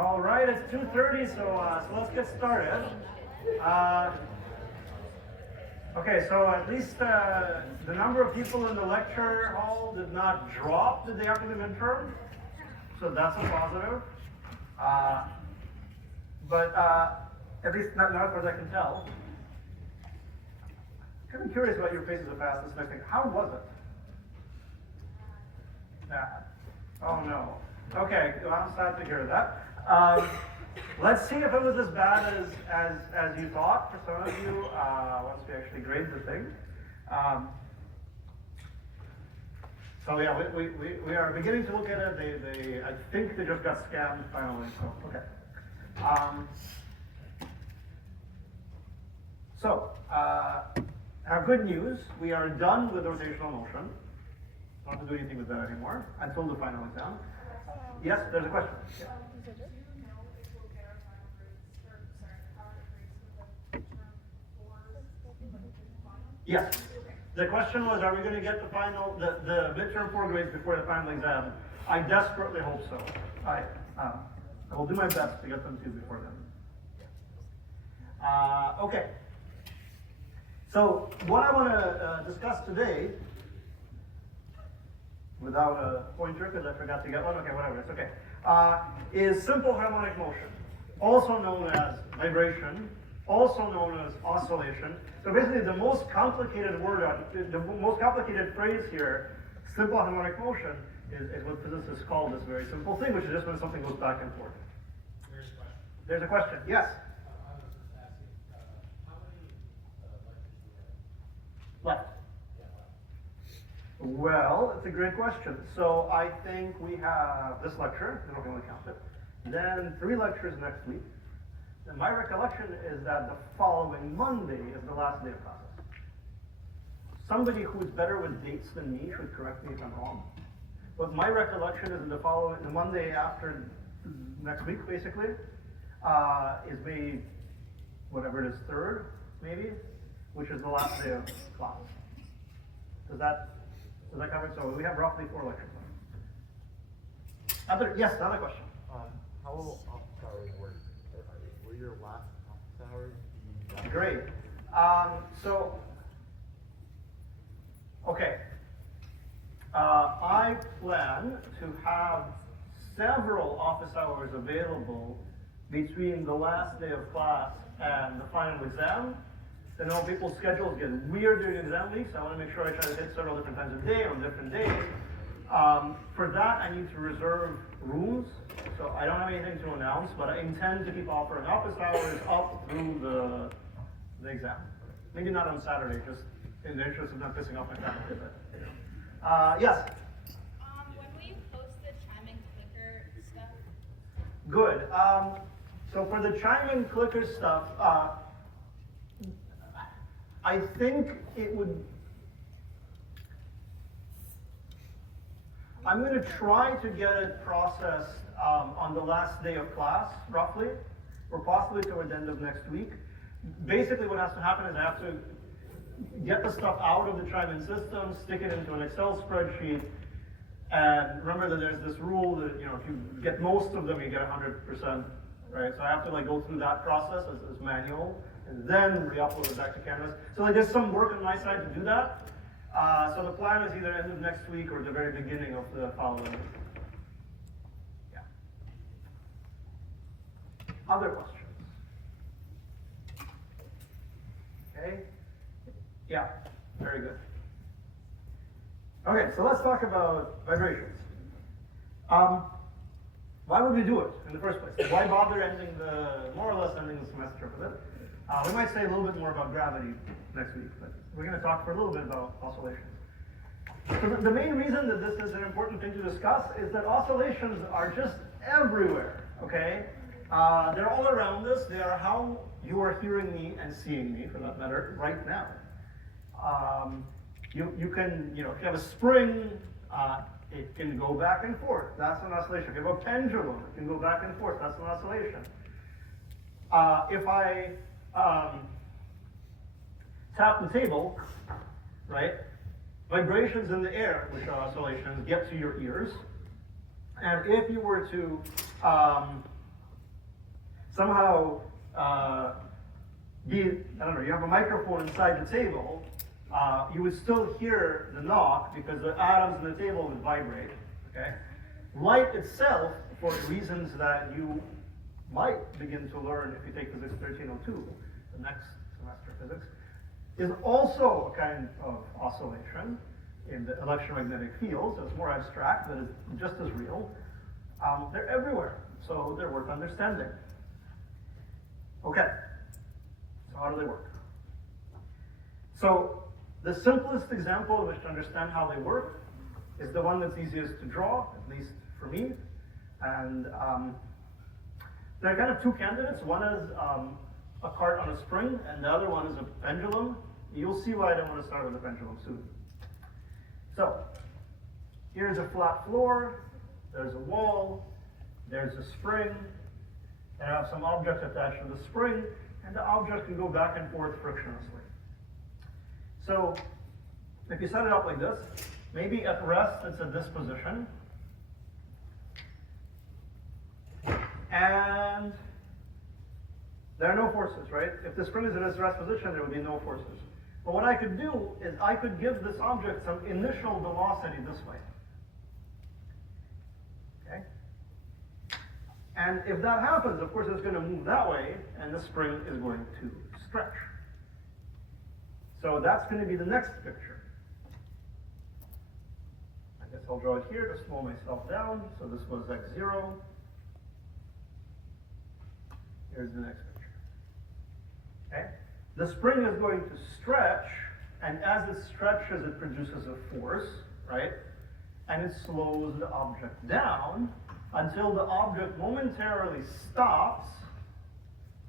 All right, it's 2:30, so let's get started. Uh, okay, so at least the number of people in the lecture hall did not drop the day after the midterm, so that's a positive. But at least not as far as I can tell. I'm kind of curious about your faces of fast this next thing. How was it? Bad. Oh no. Okay, well, I'm sad to hear that. Let's see if it was as bad as you thought for some of you once we actually grade the thing. So yeah, we are beginning to look at it. I think they just got scammed finally. So okay. I have good news. We are done with rotational motion. Don't have to do anything with that anymore until the final exam. Yes, there's a question. Yeah. Yes. The question was, are we going to get the midterm 4 grades before the final exam? I desperately hope so. I will do my best to get them to before then. Okay. So what I want to discuss today, without a pointer because I forgot to get one, okay, whatever, it's okay, is simple harmonic motion, also known as vibration, also known as oscillation. So basically the most complicated the most complicated phrase here, simple harmonic motion, is what physicists call this very simple thing, which is just when something goes back and forth. There's a question. Yes? Left. Well, it's a great question. So I think we have this lecture, I don't really count it, then 3 lectures next week. And my recollection is that the following Monday is the last day of classes. Somebody who's better with dates than me should correct me if I'm wrong. But my recollection is the Monday after next week, basically, is May, whatever it is, 3rd, maybe, which is the last day of class. Does that cover it? So we have roughly 4 lectures. Yes, another question. How will office hours work? Will your last office hours be? Great. Okay. I plan to have several office hours available between the last day of class and the final exam. I know people's schedules get weird during exam weeks. I want to make sure I try to hit several different times of day on different days. For that, I need to reserve rooms. So I don't have anything to announce, but I intend to keep offering office hours up through the exam. Maybe not on Saturday, just in the interest of not pissing off my family. But, yes? When will you post the chiming clicker stuff? Good. So for the chiming clicker stuff, I think it would. I'm going to try to get it processed on the last day of class, roughly, or possibly toward the end of next week. Basically, what has to happen is I have to get the stuff out of the Tryman system, stick it into an Excel spreadsheet, and remember that there's this rule that if you get most of them, you get 100%, right? So I have to go through that process as manual, and then re-upload it back to Canvas. So there's some work on my side to do that. So the plan is either end of next week or the very beginning of the following week. Yeah. Other questions? Okay. Yeah, very good. Okay, so let's talk about vibrations. Why would we do it in the first place? Why bother more or less ending the semester with it? We might say a little bit more about gravity next week, but we're going to talk for a little bit about oscillations. So the main reason that this is an important thing to discuss is that oscillations are just everywhere, okay? They're all around us. They are how you are hearing me and seeing me, for that matter, right now. You can, if you have a spring, it can go back and forth. That's an oscillation. If you have a pendulum, it can go back and forth. That's an oscillation. If I tap the table, right, vibrations in the air, which are oscillations, get to your ears. And if you were to somehow I don't know, you have a microphone inside the table, you would still hear the knock because the atoms in the table would vibrate, okay? Light itself, for reasons that you might begin to learn if you take Physics 1302, the next semester physics, is also a kind of oscillation in the electromagnetic field, so it's more abstract, but it's just as real. They're everywhere, so they're worth understanding. Okay, so how do they work? So the simplest example in which to understand how they work is the one that's easiest to draw, at least for me. And there are kind of two candidates. One is a cart on a spring, and the other one is a pendulum. You'll see why I don't want to start with a pendulum soon. So here's a flat floor, there's a wall, there's a spring, and I have some object attached to the spring, and the object can go back and forth frictionlessly. So if you set it up like this, maybe at rest it's at this position, and there are no forces, right? If the spring is in its rest position, there would be no forces. But what I could do is I could give this object some initial velocity this way. Okay? And if that happens, of course, it's going to move that way, and the spring is going to stretch. So that's going to be the next picture. I guess I'll draw it here to slow myself down. So this was x0. Here's the next picture. Okay? The spring is going to stretch, and as it stretches, it produces a force, right? And it slows the object down until the object momentarily stops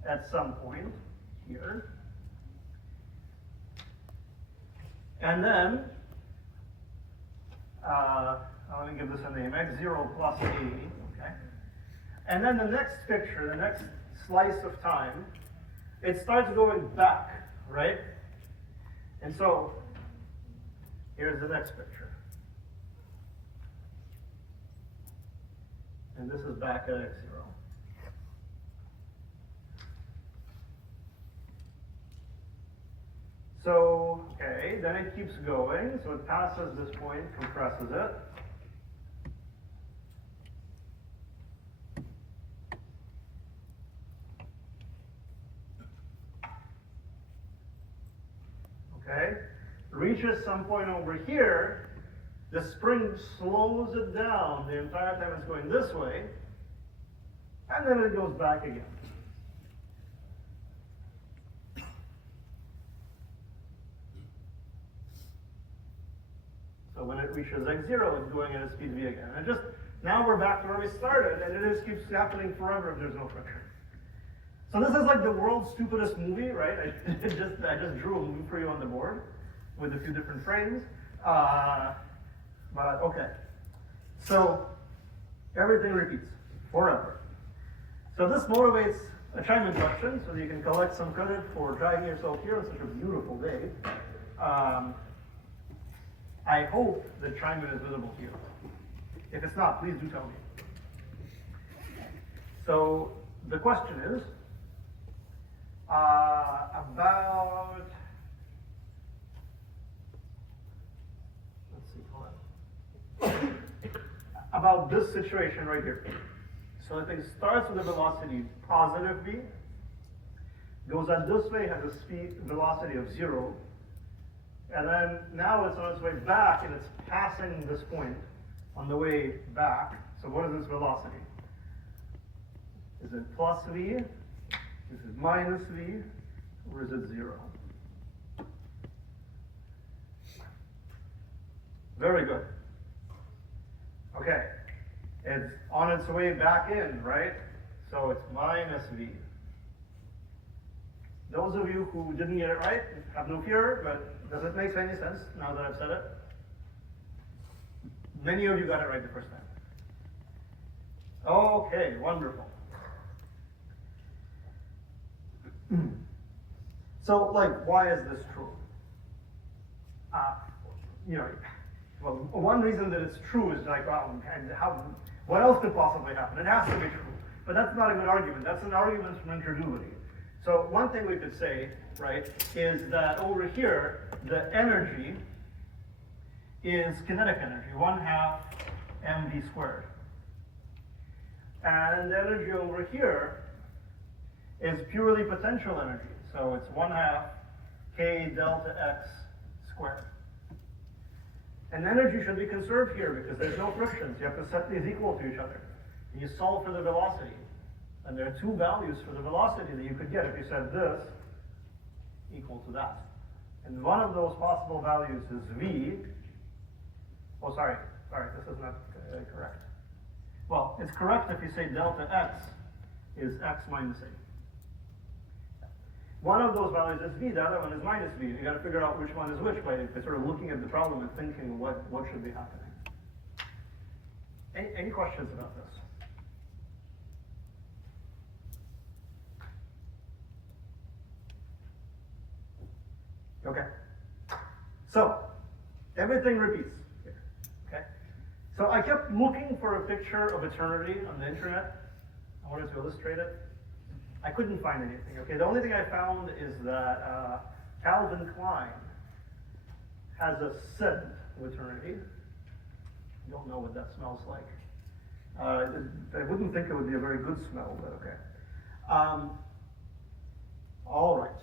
at some point here. And then, let me give this a name, x0 plus a, okay? And then the next picture, the next slice of time, it starts going back, right? And so, here's the next picture. And this is back at x0. So, okay, then it keeps going. So it passes this point, compresses it. Okay, reaches some point over here, the spring slows it down the entire time it's going this way, and then it goes back again. So when it reaches x0, it's going at a speed v again. And just, now we're back to where we started, and it just keeps happening forever if there's no friction. So this is like the world's stupidest movie, right? I just drew a movie for you on the board with a few different frames. But okay. So everything repeats forever. So this motivates a Chinaman question, so that you can collect some credit for driving yourself here on such a beautiful day. I hope that Chinaman is visible to you. If it's not, please do tell me. So the question is, about this situation right here. So the thing starts with a velocity positive v, goes on this way, has a velocity of 0, and then now it's on its way back and it's passing this point on the way back. So what is its velocity? Is it plus v? Is it minus v, or is it 0? Very good. Okay, it's on its way back in, right? So it's minus v. Those of you who didn't get it right, have no fear, but does it make any sense now that I've said it? Many of you got it right the first time. Okay, wonderful. So, like, why is this true? Well, one reason that it's true is like, well, and how, what else could possibly happen? It has to be true. But that's not a good argument. That's an argument from incredulity. So one thing we could say, right, is that over here, the energy is kinetic energy, 1/2 mv squared. And the energy over here is purely potential energy. So it's 1/2 k delta x squared. And energy should be conserved here because there's no frictions. You have to set these equal to each other. And you solve for the velocity. And there are two values for the velocity that you could get if you said this equal to that. And one of those possible values is v. Oh, sorry, this is not correct. Well, it's correct if you say delta x is x minus a. One of those values is v, the other one is minus v. You got to figure out which one is which by sort of looking at the problem and thinking what should be happening. Any questions about this? Okay. So, everything repeats here. Okay? So I kept looking for a picture of eternity on the internet. I wanted to illustrate it. I couldn't find anything. Okay, the only thing I found is that Calvin Klein has a scent of eternity. I don't know what that smells like. I wouldn't think it would be a very good smell, but okay. All right.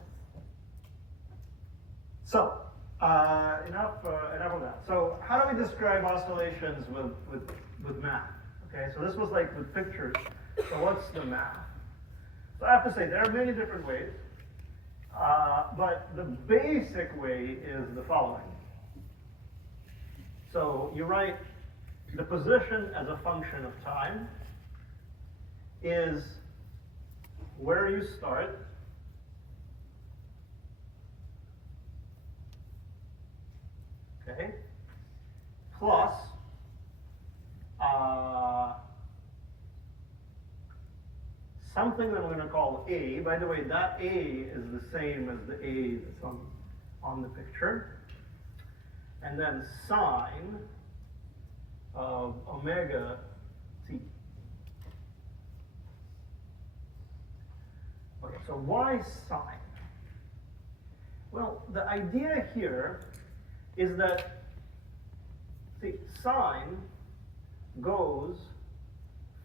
So, enough of that. So, how do we describe oscillations with math? Okay, so this was like with pictures. So, what's the math? So, I have to say, there are many different ways, but the basic way is the following. So, you write the position as a function of time is where you start okay, plus something that I'm going to call A. By the way, that A is the same as the A that's on the picture. And then sine of omega t. Okay, so why sine? Well, the idea here is that, see, sine goes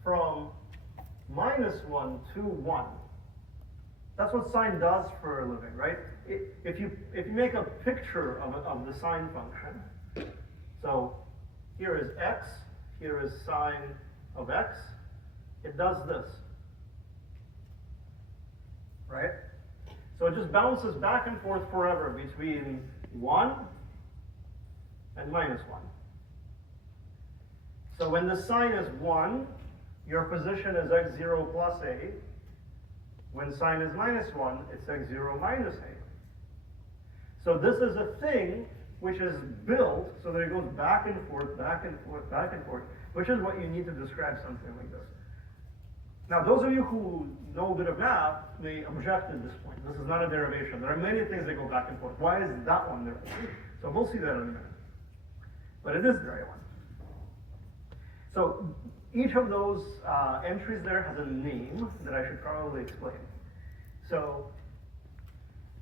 from -1 to 1. That's what sine does for a living, right? If you make a picture of the sine function, so here is x, here is sine of x, it does this, right? So it just bounces back and forth forever between 1 and -1. So when the sine is 1, your position is x0 plus a. When sine is -1, it's x0 minus a. So this is a thing which is built so that it goes back and forth, back and forth, back and forth, which is what you need to describe something like this. Now, those of you who know a bit of math may object at this point. This is not a derivation. There are many things that go back and forth. Why is that one there? So we'll see that in a minute. But it is the right one. So each of those entries there has a name that I should probably explain. So,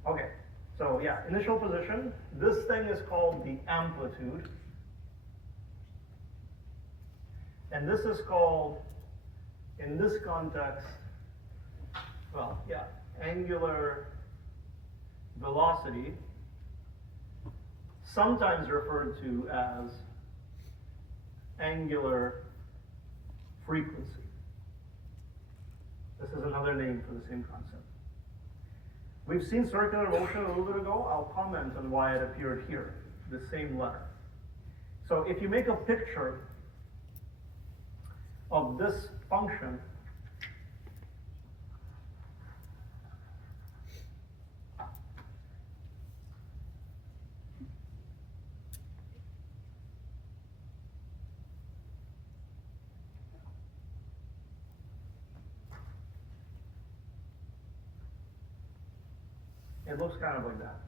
okay. So yeah, initial position. This thing is called the amplitude. And this is called, in this context, well, yeah, angular velocity, sometimes referred to as angular frequency. This is another name for the same concept. We've seen circular motion a little bit ago. I'll comment on why it appeared here, the same letter. So if you make a picture of this function, it looks kind of like that.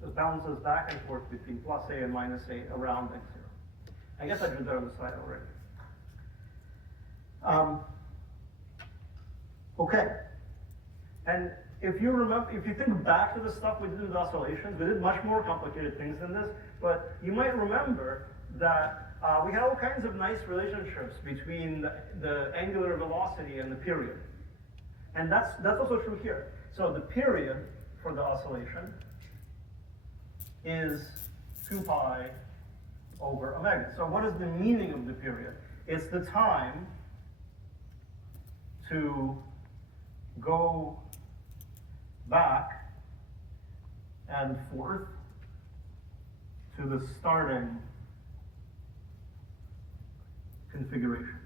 So it bounces back and forth between plus a and minus a around x0. I guess I drew that on the slide already. Okay. And if you remember, if you think back to the stuff we did with oscillations, we did much more complicated things than this, but you might remember that we had all kinds of nice relationships between the angular velocity and the period. And that's also true here. So the period for the oscillation is 2 pi over omega. So what is the meaning of the period? It's the time to go back and forth to the starting configuration.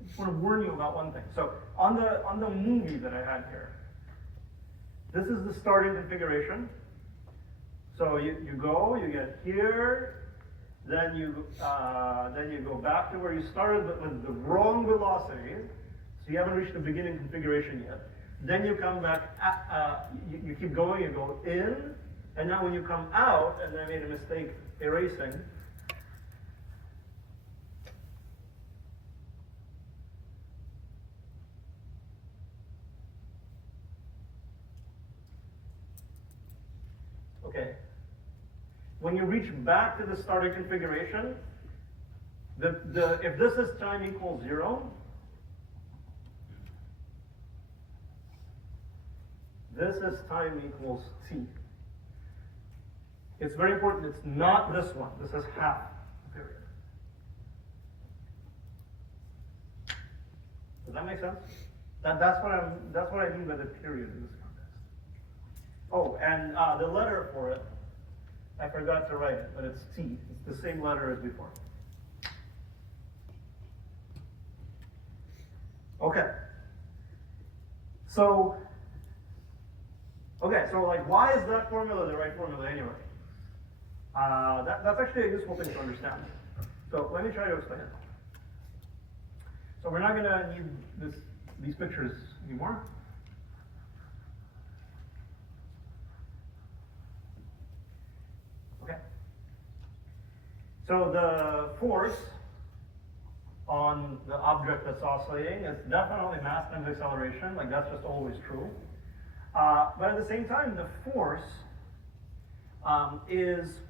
I just want to warn you about one thing. So on the movie that I had here, this is the starting configuration. So you get here, then you go back to where you started, but with the wrong velocity. So you haven't reached the beginning configuration yet. Then you come back, you keep going, you go in, and now when you come out, and I made a mistake erasing, okay. When you reach back to the starting configuration, if this is time equals 0, this is time equals t. It's very important, it's not this one. This is half the period. Does that make sense? That's what I mean by the period in this context. Oh, and the letter for it, I forgot to write it, but it's T. It's the same letter as before. Okay. So like, why is that formula the right formula anyway? That's actually a useful thing to understand. So let me try to explain it. So we're not going to need these pictures anymore. Okay. So the force on the object that's oscillating is definitely mass times acceleration, like that's just always true. But at the same time, the force is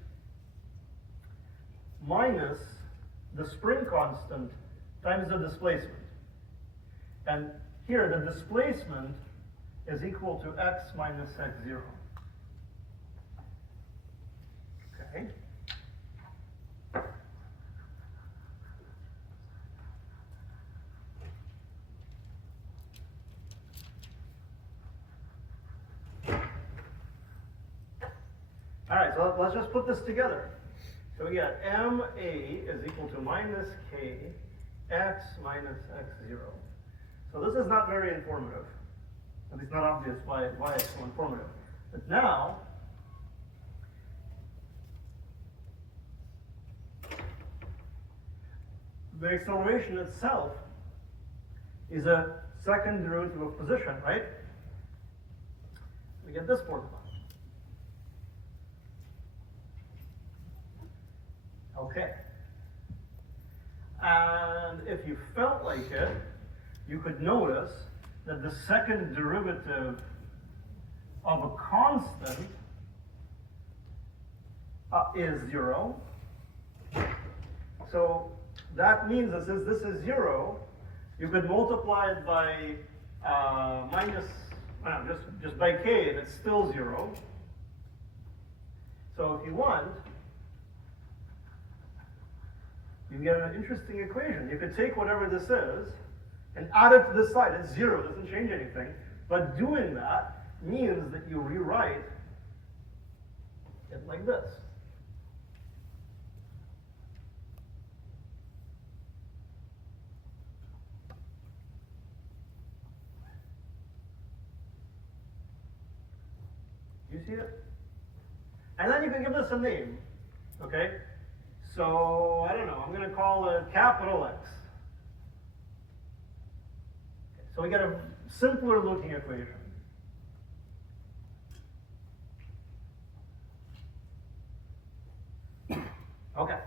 minus the spring constant times the displacement. And here, the displacement is equal to x minus x0. Okay. All right, so let's just put this together. So we get ma is equal to minus k x minus x0. So this is not very informative. At least not obvious why it's so informative. But now, the acceleration itself is a second derivative of position, right? We get this formula. Okay. And if you felt like it, you could notice that the second derivative of a constant is 0. So that means that since this is 0, you could multiply it by just by k, and it's still 0. So if you want, you can get an interesting equation. You could take whatever this is and add it to this side. It's 0, it doesn't change anything. But doing that means that you rewrite it like this. You see it? And then you can give this a name, okay? So, I don't know, I'm going to call it capital X. Okay, so we get a simpler looking equation. Okay.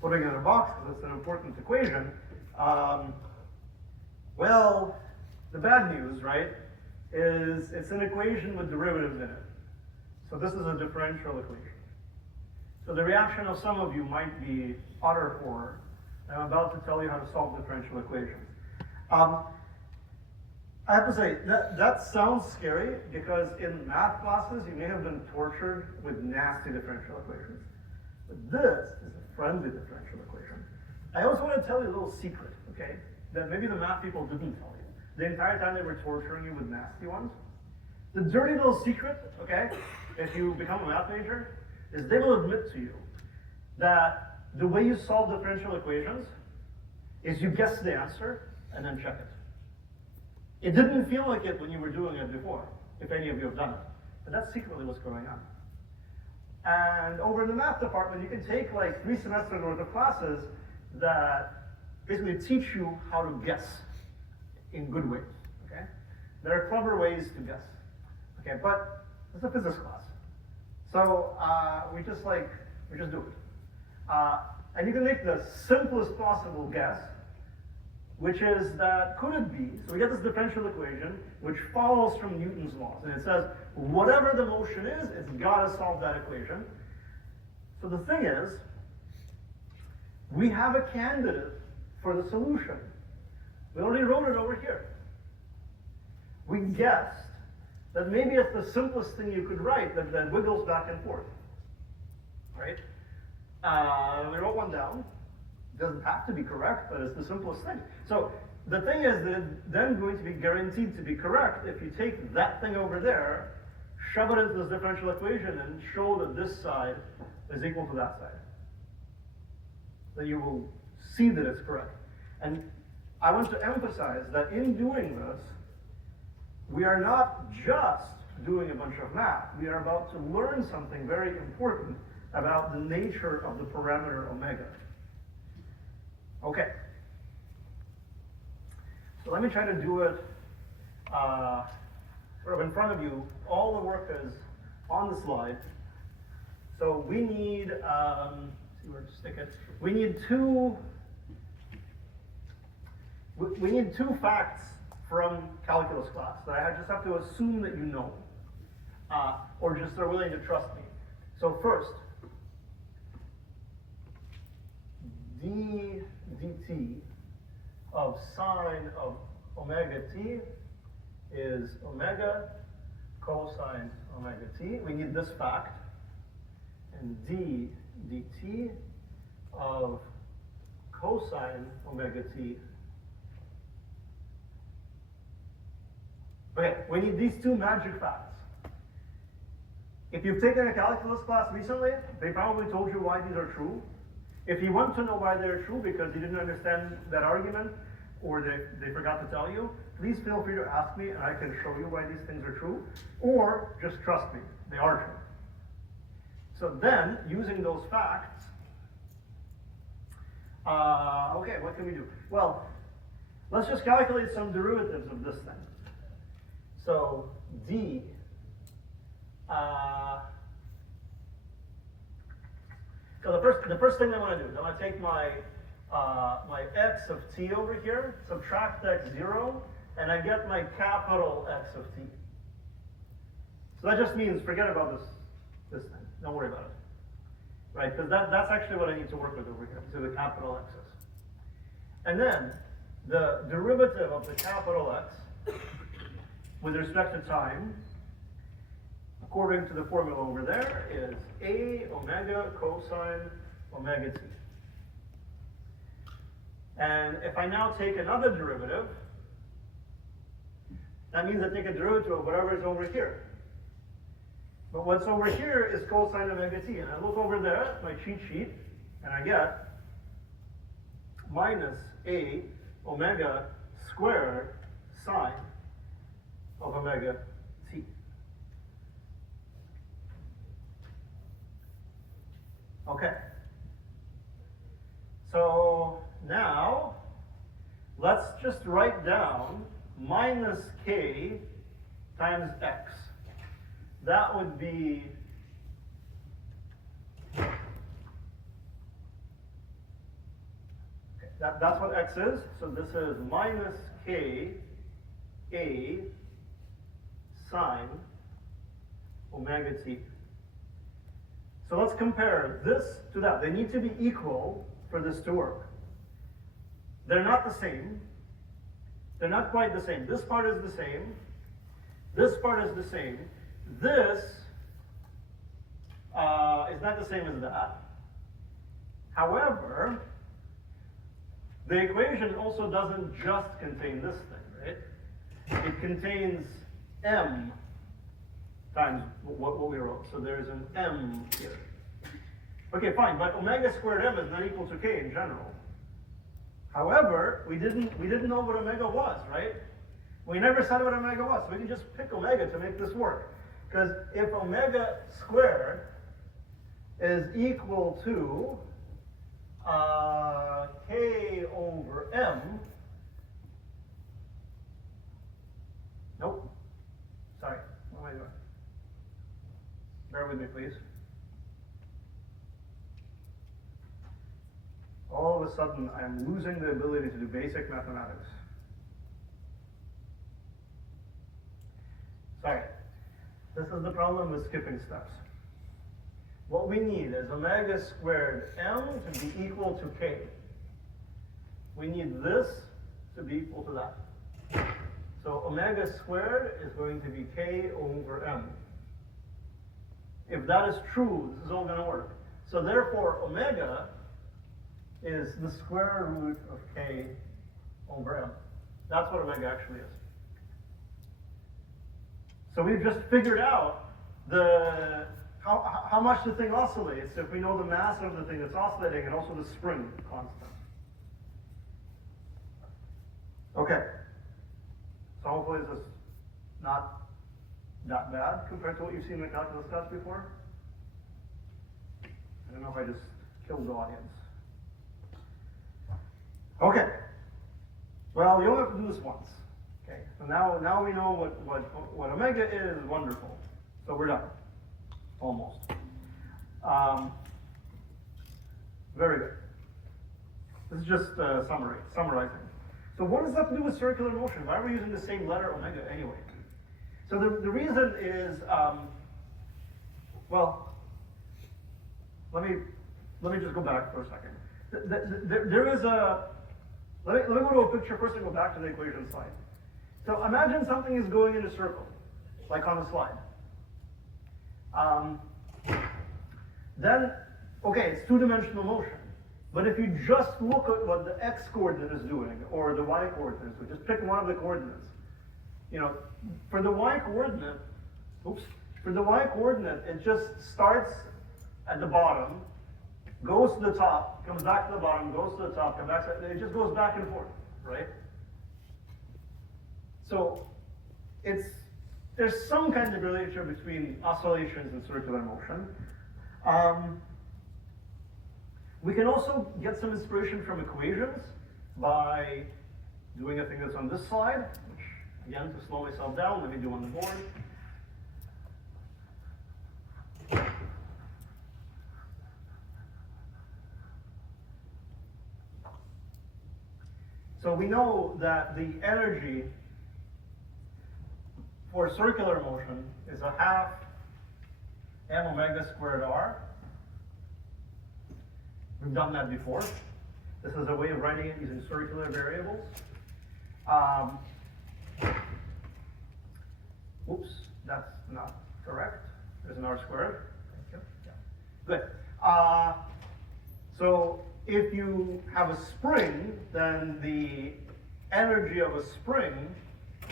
Putting it in a box because it's an important equation. Um, well, the bad news, right, is it's an equation with derivatives in it. So this is a differential equation. So the reaction of some of you might be utter horror. I'm about to tell you how to solve differential equations. I have to say, that sounds scary because in math classes you may have been tortured with nasty differential equations. But this is a friendly differential equation. I also want to tell you a little secret, okay, that maybe the math people didn't tell you. The entire time they were torturing you with nasty ones. The dirty little secret, okay, if you become a math major, is they will admit to you that the way you solve differential equations is you guess the answer and then check it. It didn't feel like it when you were doing it before, if any of you have done it. But that's secretly what's going on. And over in the math department, you can take like 3 semesters worth of classes that basically teach you how to guess in good ways, okay? There are clever ways to guess, okay? But it's a physics class. So we just do it. And you can make the simplest possible guess, which is that could it be, so we get this differential equation, which follows from Newton's laws. And it says, whatever the motion is, it's got to solve that equation. So the thing is, we have a candidate for the solution. We already wrote it over here. We guessed that maybe it's the simplest thing you could write that wiggles back and forth, right? We wrote one down. It doesn't have to be correct, but it's the simplest thing. So the thing is that it's then going to be guaranteed to be correct if you take that thing over there, shove it into this differential equation, and show that this side is equal to that side. Then you will see that it's correct. And I want to emphasize that in doing this, we are not just doing a bunch of math. We are about to learn something very important about the nature of the parameter omega. Okay. So let me try to do it sort of in front of you. All the work is on the slide. So we need, see where to stick it. We need two facts from calculus class that I just have to assume that you know, or just are willing to trust me. So first, d dt of sine of omega t is omega cosine omega t. We need this fact. And d dt of cosine omega t. Okay, we need these two magic facts. If you've taken a calculus class recently, they probably told you why these are true. If you want to know why they're true because you didn't understand that argument, or they forgot to tell you, please feel free to ask me and I can show you why these things are true, or just trust me, they are true. So then, using those facts, okay, what can we do? Well, let's just calculate some derivatives of this thing. So d, so the first thing I want to do is I want to take my my x of t over here, subtract x0, and I get my capital X of t. So that just means forget about this thing. Don't worry about it, right? Because that's actually what I need to work with over here. So the capital X's, and then the derivative of the capital X with respect to time, according to the formula over there, is a omega cosine omega t. And if I now take another derivative, that means I take a derivative of whatever is over here. But what's over here is cosine omega t. And I look over there at my cheat sheet, and I get minus a omega squared sine of omega t. Okay. So now, let's just write down minus k times x. That would be okay. That's what x is. So this is minus k a sine omega t. So let's compare this to that. They need to be equal for this to work. They're not the same. They're not quite the same. This part is the same. This part is the same. This is not the same as that. However, the equation also doesn't just contain this thing, right? It contains m times what we wrote. So there's an m here. Okay, fine, but omega squared m is not equal to k in general. However, we didn't know what omega was, right? We never said what omega was, so we can just pick omega to make this work. Because if omega squared is equal to k over m, nope, sorry, what am I doing? Bear with me, please. All of a sudden, I'm losing the ability to do basic mathematics. Sorry. This is the problem with skipping steps. What we need is omega squared m to be equal to k. We need this to be equal to that. So omega squared is going to be k over m. If that is true, this is all going to work. So therefore, omega is the square root of k over m. That's what omega actually is. So we've just figured out how much the thing oscillates if we know the mass of the thing that's oscillating and also the spring constant. Okay. So hopefully this is not that bad compared to what you've seen in the calculus test before. I don't know if I just killed the audience. Okay. Well, you only have to do this once. Okay. So now we know what omega is. Wonderful. So we're done. Almost. Very good. This is just summarizing. So what does that have to do with circular motion? Why are we using the same letter omega anyway? So the reason is, well, let me just go back for a second. There is a, let me go to a picture first and go back to the equation slide. So imagine something is going in a circle, like on the slide. Then, okay, it's two-dimensional motion. But if you just look at what the x-coordinate is doing, or the y-coordinate, so just pick one of the coordinates. You know, for the y-coordinate, it just starts at the bottom, goes to the top, comes back to the bottom, goes to the top, comes back to it just goes back and forth, right? So there's some kind of relationship between oscillations and circular motion. We can also get some inspiration from equations by doing a thing that's on this slide, which, again, to slow myself down, let me do on the board. So we know that the energy for circular motion is a half m omega squared r. We've done that before. This is a way of writing it using circular variables. Oops, that's not correct. There's an r squared. Thank you. Yeah. Good. So if you have a spring, then the energy of a spring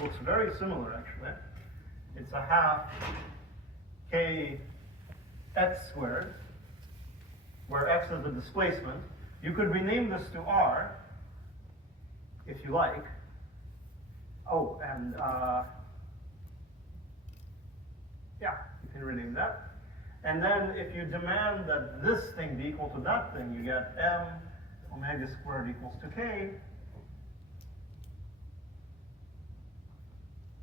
looks very similar, actually. It's a half k x squared, where x is the displacement. You could rename this to r, if you like. Oh, and yeah, you can rename that. And then if you demand that this thing be equal to that thing, you get m omega squared equals to k.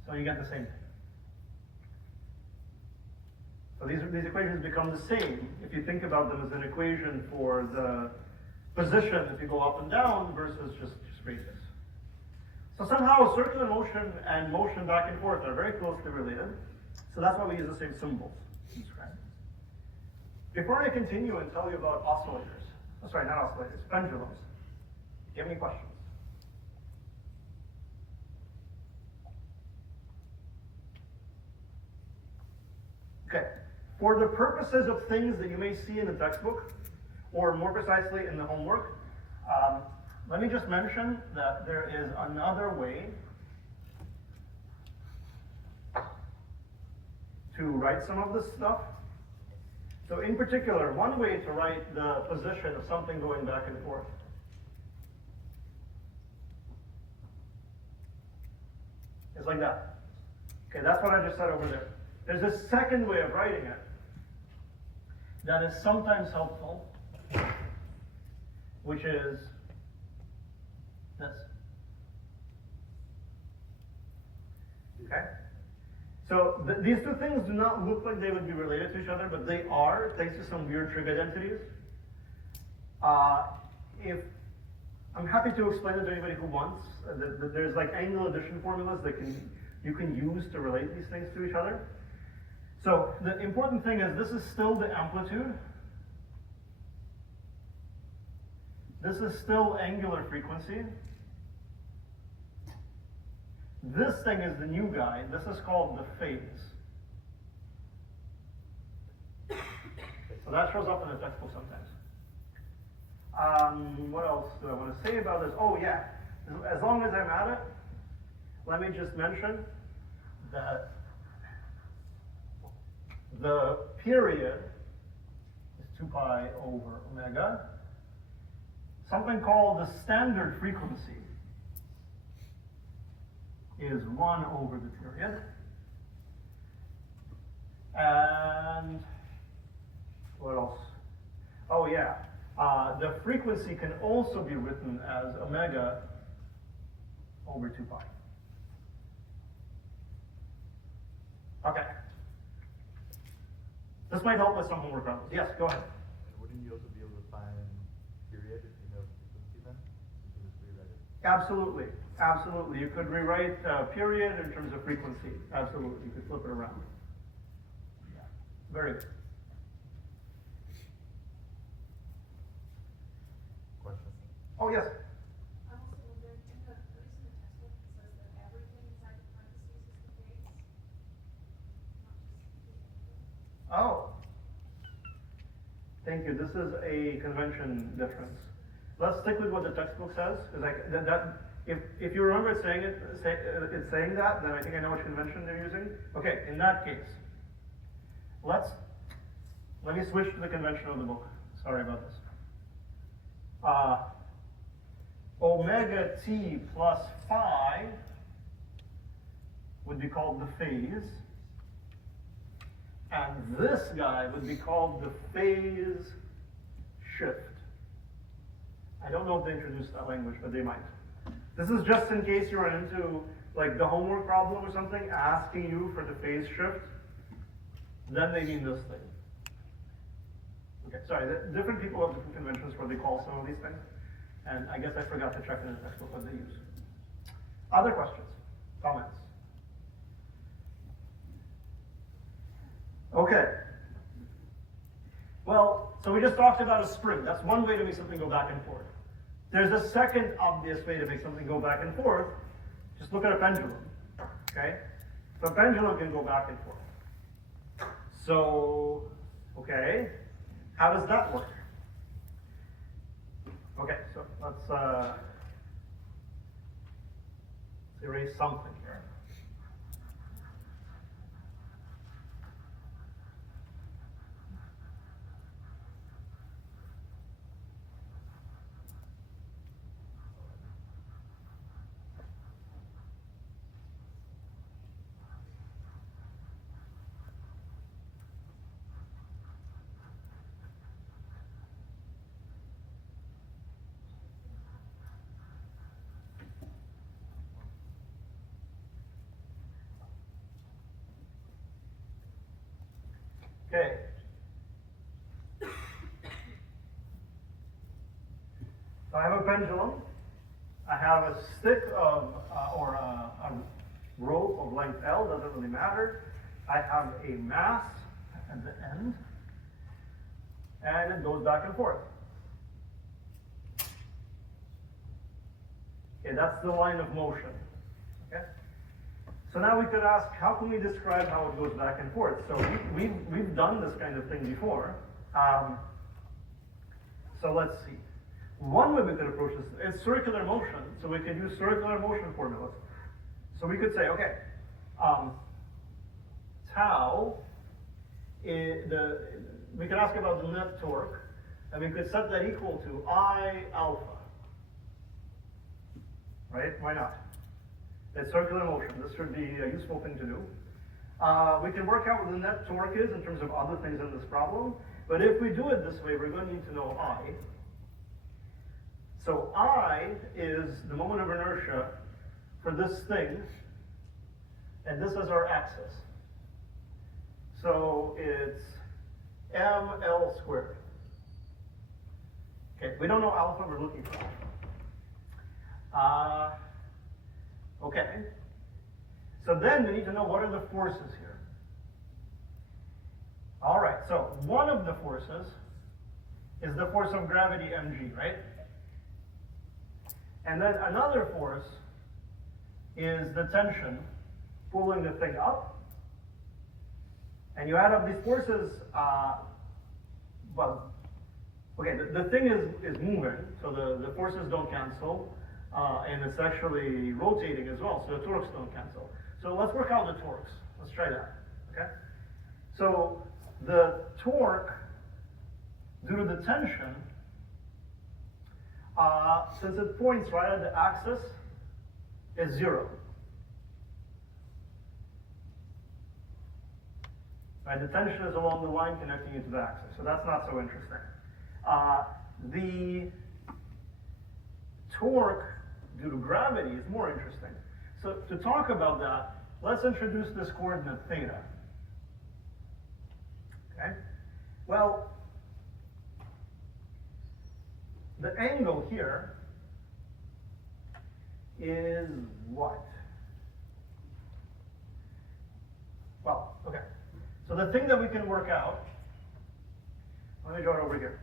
So you get the same thing. So these equations become the same if you think about them as an equation for the position if you go up and down versus just radius. So somehow circular motion and motion back and forth are very closely related. So that's why we use the same symbols to describe it. Before I continue and tell you about oscillators, sorry, not oscillators, pendulums, do you have any questions? Okay, for the purposes of things that you may see in the textbook, or more precisely in the homework, let me just mention that there is another way to write some of this stuff. So in particular, one way to write the position of something going back and forth is like that. Okay, that's what I just said over there. There's a second way of writing it that is sometimes helpful, which is this. Okay? So these two things do not look like they would be related to each other, but they are, thanks to some weird trig identities. If I'm happy to explain it to anybody who wants. There's like angle addition formulas that you can use to relate these things to each other. So the important thing is this is still the amplitude. This is still angular frequency. This thing is the new guy. This is called the phase. So that shows up in the textbook sometimes. What else do I want to say about this? Oh yeah, as long as I'm at it, let me just mention that the period is 2 pi over omega. Something called the standard frequency is 1 over the period. And what else? Oh yeah, the frequency can also be written as omega over 2 pi. Okay. This might help with some homework problems. Yes, go ahead. And wouldn't you also be able to find period if you know frequency then? You can just rewrite it. Absolutely, absolutely. You could rewrite period in terms of frequency. Absolutely, you could flip it around. Yeah. Very good. Question? Oh yes. I also wondered, at least in the textbook, it says that everything inside the parentheses is the phase, not just the angle. Oh. Thank you. This is a convention difference. Let's stick with what the textbook says, because if you remember it saying it's saying that, then I think I know which convention they're using. Okay, in that case, let me switch to the convention of the book. Sorry about this. Omega t plus phi would be called the phase, and this guy would be called the phase shift. I don't know if they introduced that language, but they might. This is just in case you run into like the homework problem or something asking you for the phase shift, then they mean this thing. Okay, sorry, different people have different conventions where they call some of these things, and I guess I forgot to check in the textbook what they use. Other questions, comments? Okay. Well, so we just talked about a spring. That's one way to make something go back and forth. There's a second obvious way to make something go back and forth. Just look at a pendulum, okay? So a pendulum can go back and forth. So, okay, how does that work? Okay, so let's erase something here. Okay. I have a pendulum, I have a stick of, or a rope of length L, doesn't really matter. I have a mass at the end, and it goes back and forth. Okay, that's the line of motion. Okay? So now we could ask, how can we describe how it goes back and forth? So we've done this kind of thing before. So let's see. One way we could approach this is circular motion. So we could use circular motion formulas. So we could say, okay, tau, we could ask about the net torque, and we could set that equal to I alpha. Right? Why not? It's circular motion. This should be a useful thing to do. We can work out what the net torque is in terms of other things in this problem. But if we do it this way, we're going to need to know I. So I is the moment of inertia for this thing, and this is our axis. So it's ml squared. Okay, we don't know alpha, we're looking for alpha. Okay, so then we need to know what are the forces here. All right, so one of the forces is the force of gravity mg, right? And then another force is the tension pulling the thing up. And you add up these forces, well, okay, the thing is moving, so the forces don't cancel, and it's actually rotating as well, so the torques don't cancel. So let's work out the torques. Let's try that, okay? So the torque, due to the tension, since it points right at the axis, is 0. Right, the tension is along the line connecting you to the axis, so that's not so interesting. The torque due to gravity is more interesting. So to talk about that, let's introduce this coordinate theta. Okay? Well, the angle here is what? Well, okay. So the thing that we can work out, let me draw it over here.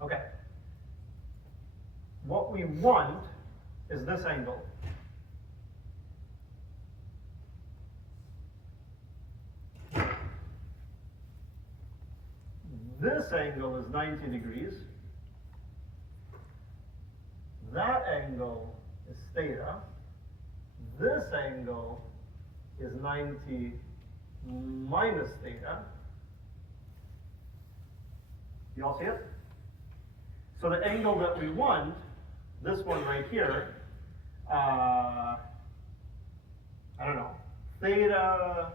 Okay. What we want is this angle. This angle is 90 degrees. That angle is theta. This angle is 90 minus theta. You all see it? So the angle that we want, this one right here, I don't know, theta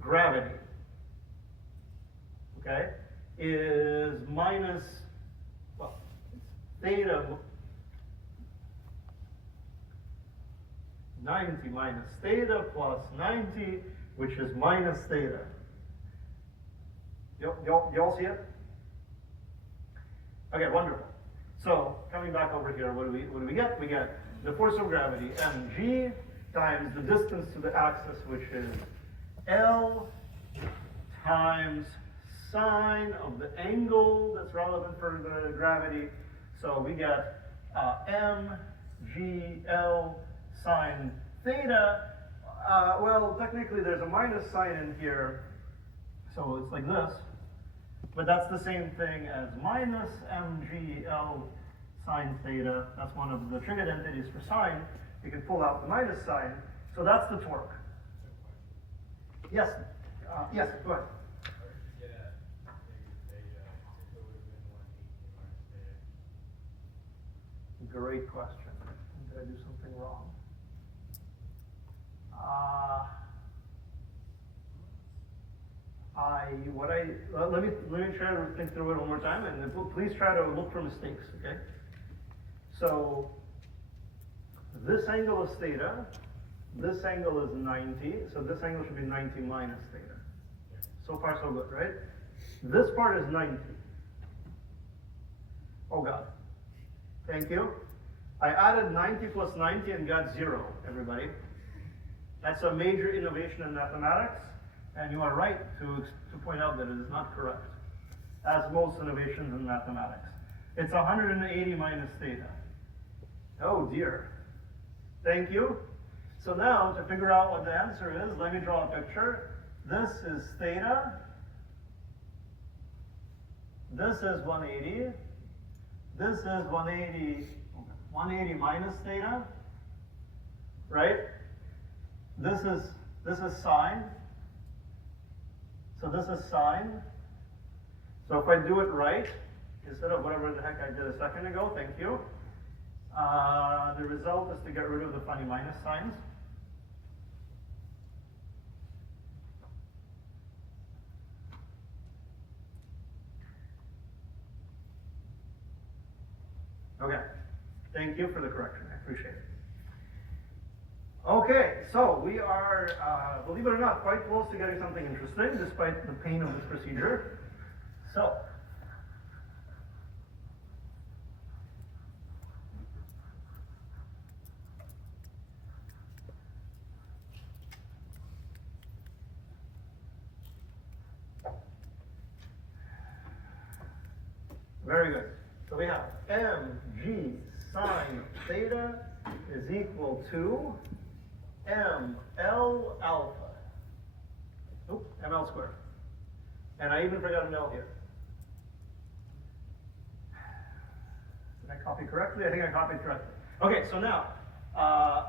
gravity, okay, is minus, well, theta 90 minus theta plus 90, which is minus theta. Y'all see it? Okay, wonderful. So coming back over here, what do we get? We get the force of gravity, mg, times the distance to the axis, which is L, times sine of the angle that's relevant for the gravity. So we get mgl sine theta. Well, technically there's a minus sign in here, so it's like this. But that's the same thing as minus mgl sine theta. That's one of the trig identities for sine. You can pull out the minus sign. So that's the torque. Yes, yes, go ahead. Great question. Did I do something wrong? Let me try to think through it one more time, and please try to look for mistakes, okay? So, this angle is theta, This angle is 90, so this angle should be 90 minus theta. So far so good, right? This part is 90. Oh God. Thank you. I added 90 plus 90 and got 0, everybody. That's a major innovation in mathematics, and you are right to point out that it is not correct, as most innovations in mathematics. It's 180 minus theta. Oh dear. Thank you. So now, to figure out what the answer is, let me draw a picture. This is theta. This is 180. This is 180 minus theta, right? This is sine. So this is sine. So if I do it right, instead of whatever the heck I did a second ago, thank you, the result is to get rid of the funny minus signs. Okay, thank you for the correction, I appreciate it. Okay, so we are, believe it or not, quite close to getting something interesting, despite the pain of this procedure. So, very good. So we have mg sine theta is equal to ml alpha. Oop, ml squared. And I even forgot an L here. Did I copy correctly? I think I copied correctly. Okay, so now,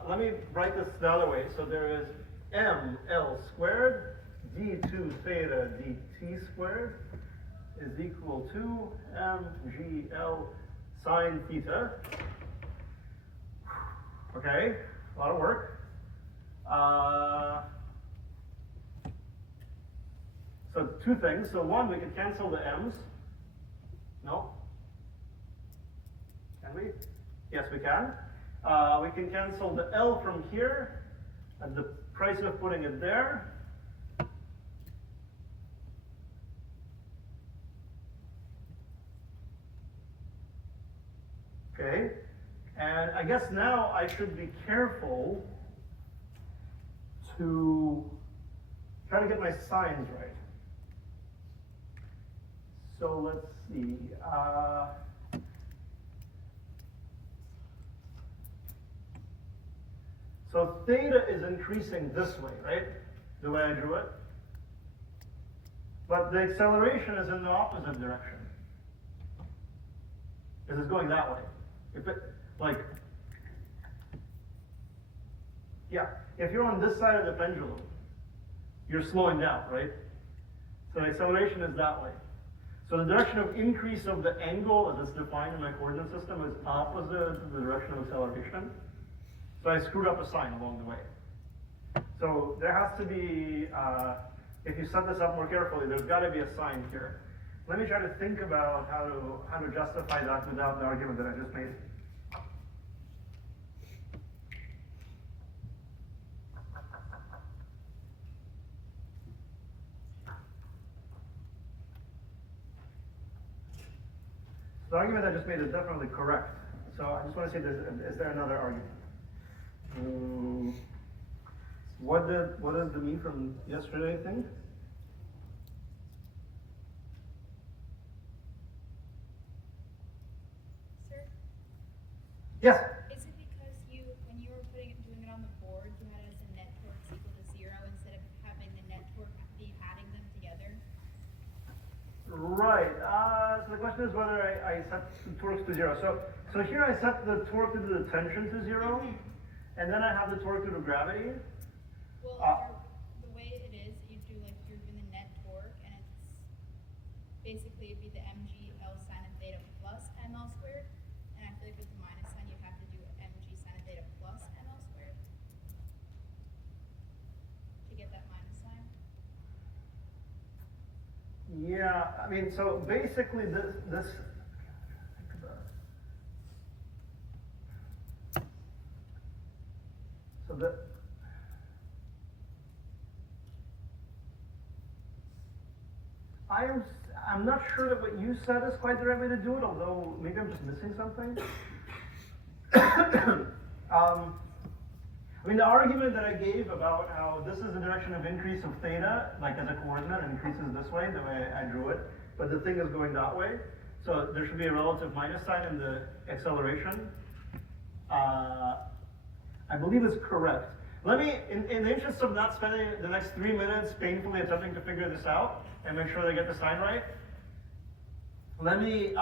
let me write this the other way. So there is ml squared d2 theta dt squared is equal to mgl sine theta. Okay, a lot of work. So two things. So one, we could cancel the m's. No? Can we? Yes, we can. We can cancel the L from here at the price of putting it there. Okay, and I guess now I should be careful to try to get my signs right. So let's see. So theta is increasing this way, right? The way I drew it. But the acceleration is in the opposite direction. Because it's going that way. If it, like, yeah, if you're on this side of the pendulum, you're slowing down, right? So the acceleration is that way. So the direction of increase of the angle as it's defined in my coordinate system is opposite to the direction of acceleration. So I screwed up a sign along the way. So there has to be, if you set this up more carefully, there's got to be a sign here. Let me try to think about how to justify that without the argument that I just made. The argument I just made is definitely correct. So I just want to see, is there another argument? What is the me from yesterday thing? Sir, Yes. is it because when you were doing it on the board, you had it as a net torque equal to 0 instead of having the net torque be adding them together? Right. So the question is whether I set the torques to 0. So here I set the torque due to the tension to 0, and then I have the torque due to gravity. Well, the way it is, you do like you're doing the net torque, and it's basically it'd be the mg L sine of theta plus ml squared, and I feel like with the minus sign you have to do mg sine of theta plus ml squared to get that minus sign. Yeah, I mean, so basically this so I'm not sure that what you said is quite the right way to do it, although maybe I'm just missing something. I mean, the argument that I gave about how this is the direction of increase of theta, like as a coordinate, and increases this way, the way I drew it, but the thing is going that way. So there should be a relative minus sign in the acceleration. I believe it's correct. Let me, in the interest of not spending the next 3 minutes painfully attempting to figure this out and make sure they get the sign right, let me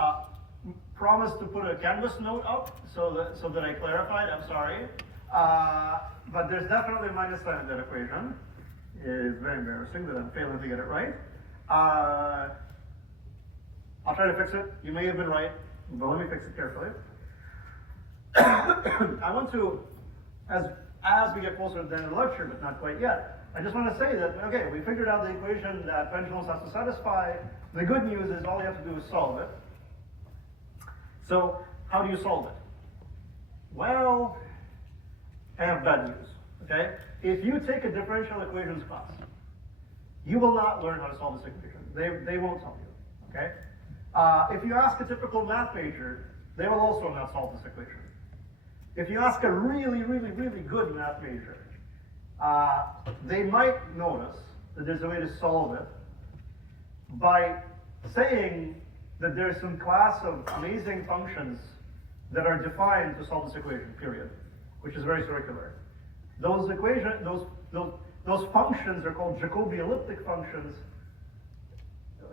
promise to put a Canvas note up so that I clarified. I'm sorry. But there's definitely a minus sign in that equation. It is very embarrassing that I'm failing to get it right. I'll try to fix it. You may have been right, but let me fix it carefully. I want to, as we get closer to the end of the lecture, but not quite yet, I just want to say that, okay, we figured out the equation that pendulums have to satisfy. The good news is all you have to do is solve it. So, how do you solve it? Well, I have bad news, okay? If you take a differential equations class, you will not learn how to solve this equation. They won't tell you, okay? If you ask a typical math major, they will also not solve this equation. If you ask a really, really, really good math major, they might notice that there's a way to solve it by saying that there's some class of amazing functions that are defined to solve this equation, period, which is very circular. Those functions are called Jacobi elliptic functions.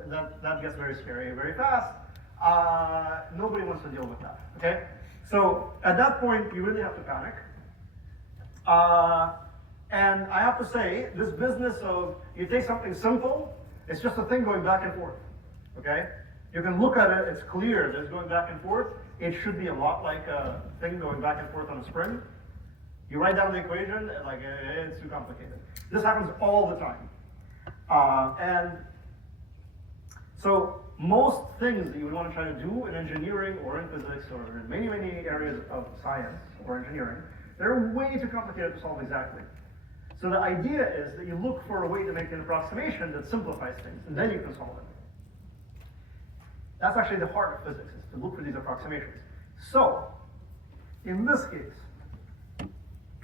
That gets very scary very fast. Nobody wants to deal with that, okay? So at that point, you really have to panic. And I have to say, this business of you take something simple, it's just a thing going back and forth, okay? You can look at it, it's clear that it's going back and forth. It should be a lot like a thing going back and forth on a spring. You write down the equation, and like it's too complicated. This happens all the time. And so most things that you would want to try to do in engineering or in physics or in many, many areas of science or engineering, they're way too complicated to solve exactly. So the idea is that you look for a way to make an approximation that simplifies things, and then you can solve it. That's actually the heart of physics, is to look for these approximations. So, in this case,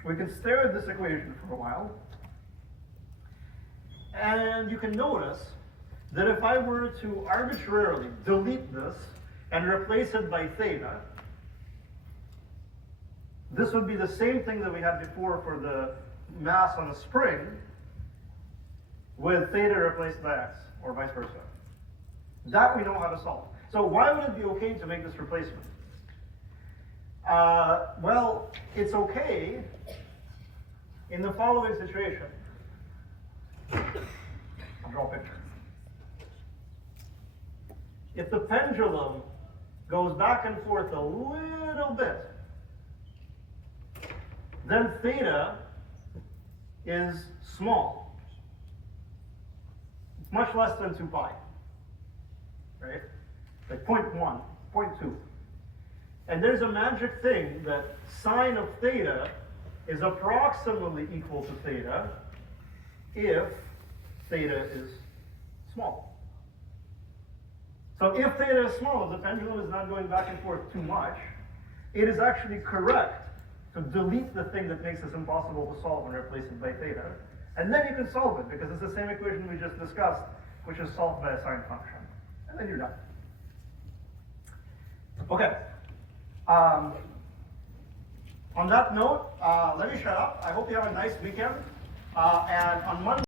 we can stare at this equation for a while, and you can notice that if I were to arbitrarily delete this and replace it by theta, this would be the same thing that we had before for the mass on a spring, with theta replaced by x, or vice versa. That we know how to solve. So why would it be okay to make this replacement? Well, it's okay in the following situation. I'll draw a picture. If the pendulum goes back and forth a little bit, then theta is small. It's much less than 2 pi, right? Like 0.1, 0.2. And there's a magic thing that sine of theta is approximately equal to theta if theta is small. So if theta is small, if the pendulum is not going back and forth too much, it is actually correct to delete the thing that makes this impossible to solve and replace it by theta. And then you can solve it, because it's the same equation we just discussed, which is solved by a sine function. And then you're done. Okay. On that note, let me shut up. I hope you have a nice weekend. And on Monday,